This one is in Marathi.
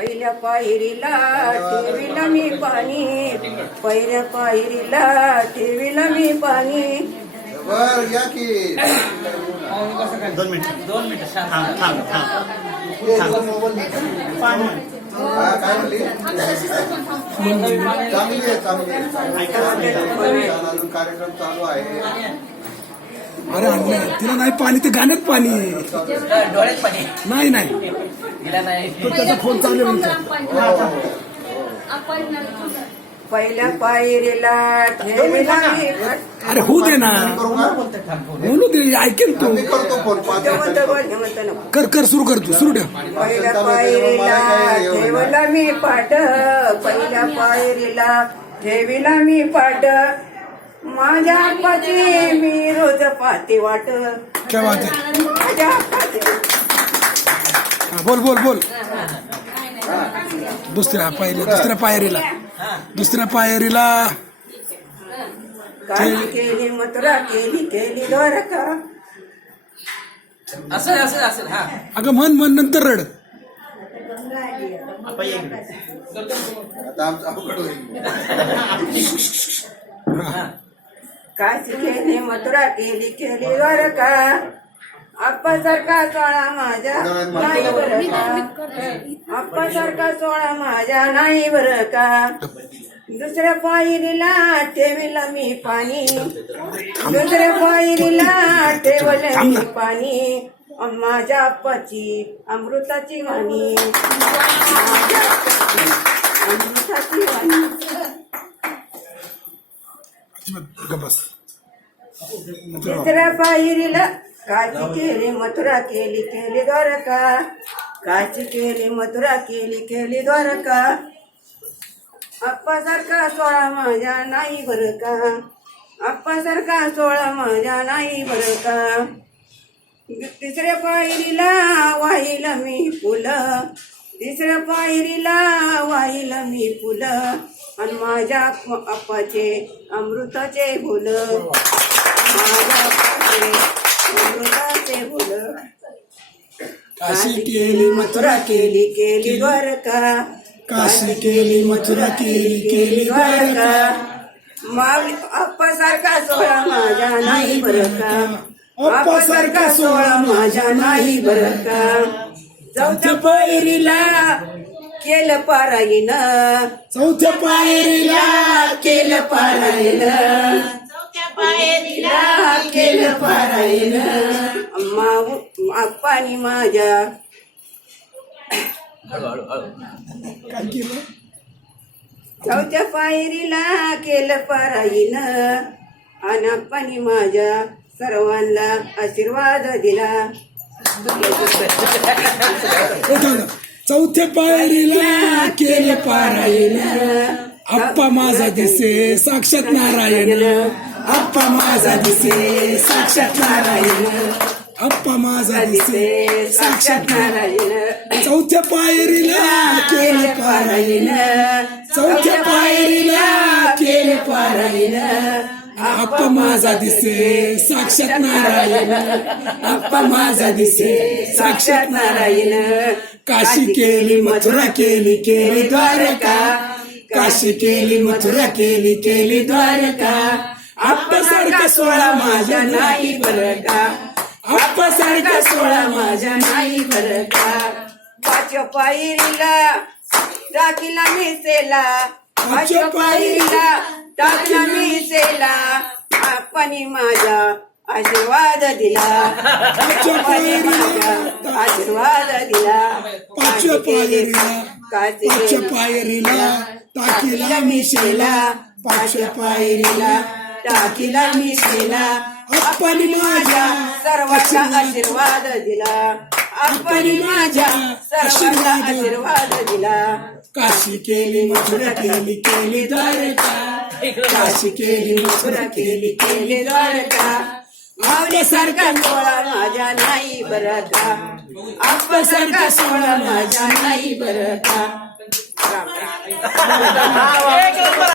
पहिल्या पायरीला ठेविला मी पाणी, पहिल्या पायरीला ठेविला मी पाणी. बर या की 2 मिनिटं थांब. काय म्हणली चांगली आहे अजून कार्यक्रम चालू आहे. अरे तिला नाही पाणी ते गाण्यात पाणी डोळ्यात पाणी नाही तिला नाही. तो त्याचा फोन चालू आहे. पहिल्या पायरीला ठेविला मी अरे होऊ दे ना करू का बोलू दे ऐकेल तू मी करतो फोन 5 मिनिटात. कर सुरू कर तू सुरू ठेव. पहिल्या पायरीला ठेवला मी पाट, पहिल्या पायरीला ठेविला मी पाट. माझ्या आप्पाची मी रोज पाहते वाट, क्या बात आहे. माझ्या आप्पाची. बोल दुसऱ्या पायरीला काळजी केली मथुरा केली द्वारका. असं हा. अगं मन नंतर रड. आपण ये इकडे. आता आमचं अवघड होईल. काळजी केली मथुरा केली द्वारका. आप्पासारखा सोळा माझ्या नाही बरं का, आप्पासारखा सोळा माझ्या नाही बरं का. दुसऱ्या पायरीला ठेविला मी पाणी, दुसऱ्या पायरीला ठेवलं मी पाणी. माझ्या आप्पाची अमृताची वाणी, माझ्या आप्पाची अमृताची वाणी. बस तिसऱ्या पायरीला काची केली मथुरा केली द्वारका, काची केली मथुरा केली द्वारका. आप्पासारखा सोळा माझ्या नाही बरं का, आप्पासारखा सोळा माझ्या नाही बरं का. तिसऱ्या पायरीला वाहिलं मी फुलं, तिसऱ्या पायरीला वाहिलं मी फुलं. आणि माझ्या आप्पाचे अमृताचे फुलं, माझ्या आप्पाचे अमृताचे फुलं. काशी केली मथुरा केली द्वारका, काशी केली मथुरा केली द्वारका. माऊली आप्पासारखा सोळा माझ्या नाही बरं का, आप्पासारखा सोळा माझ्या नाही बरं का. चौथ्या पायरीला केलं पारायण, चौथ्या पायरीला केलं पारायण, केलं पारायण. आप्पानी माझ्या काय केलं. चौथ्या पायरीला केलं पारायण. आणि आप्पानी माझ्या सर्वांना आशीर्वाद दिला. चौथ्या पायरीला केले पारायण. आप्पा माझा दिसे साक्षात नारायण, आप्पा माझा दिसे साक्षात नारायण, आप्पा माझा दिसे साक्षात नारायण. चौथ्या पायरीला केले पारायण, चौथ्या पायरीला केले पारायण. आप्पा माझा दिसे साक्षात नारायण, आप्पा माझा दिसे साक्षात नारायण. काशी केली मथुरा केली द्वारका, काशी केली मथुरा केली द्वारका. आप्पासारखा सोळा माझ्या नाही बरं का, आप्पासारखा सोळा माझ्या नाही बरं का. पाचव्या पायरीला टाकीला मिसेला, पाचव्या पायरीला टाकला मिसेला. आप्पानी माझा आशीर्वाद दिला, आशीर्वाद दिला. पाचव्या पायरीला टाकीला मिसेला, पाचव्या पायरीला टाकीला मिसेला. आप्पानी माझ्या सर्वांना आशीर्वाद दिला, आप्पानी माझ्या सर्वांना आशीर्वाद दिला. काशी केली मथुरा केली द्वारका, काशी केली मथुरा केली द्वारका. माऊलीसारखा सोळा माझ्या नाही बरं का, आप्पासारखा सोळा माझ्या नाही बरं का.